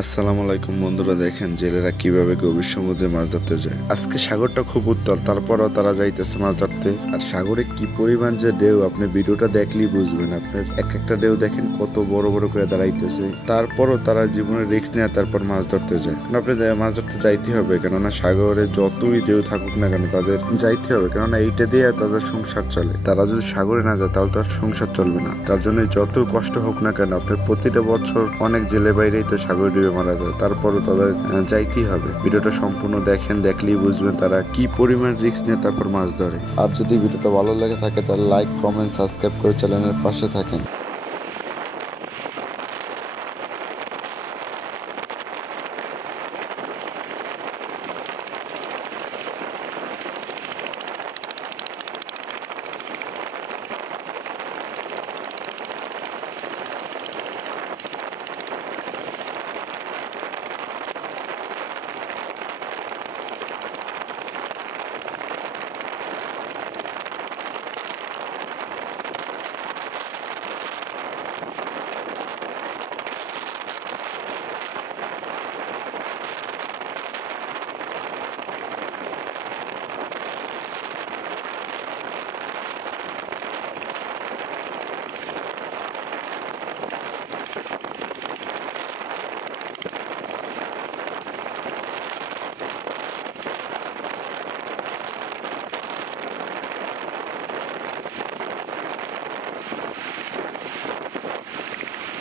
আসসালামু আলাইকুম বন্ধুরা, দেখেন জেলেরা কিভাবে গভীর সমুদ্রে মাছ ধরতে যায়। আজকে সাগরটা খুব উত্তাল, তারপরও তারা যাইতেছে মাছ ধরতে। আর সাগরে কি পরিমাণ যে ঢেউ, আপনি ভিডিওটা দেখলেই বুঝবেন। আপনার এক একটা ঢেউ দেখেন কত বড় বড় করে দাঁড়াইতেছে, তারপরও তারা জীবনে রিস্ক নেয়, তারপর মাছ ধরতে যায়। কারণ আপনি মাছ ধরতে যাইতে হবে, কেননা সাগরে যতই ঢেউ থাকুক না কেন তাদের যাইতে হবে, কেননা এইটা দিয়ে তাদের সংসার চলে। তারা যদি সাগরে না যায় তাহলে তার সংসার চলবে না। তার জন্য যত কষ্ট হোক না কেন, আপনার প্রতিটা বছর অনেক জেলে বাইরেই তো সাগরে ডুবে মারা যায়, তারপরও তাদের যাইতেই হবে। ভিডিওটা সম্পূর্ণ দেখেন, দেখলেই বুঝবেন তারা কি পরিমাণ রিস্ক নিয়ে তারপর মাছ ধরে। আর যদি ভিডিওটা ভালো লেগে থাকে তাহলে লাইক, কমেন্ট, সাবস্ক্রাইব করে চ্যানেলের পাশে থাকেন।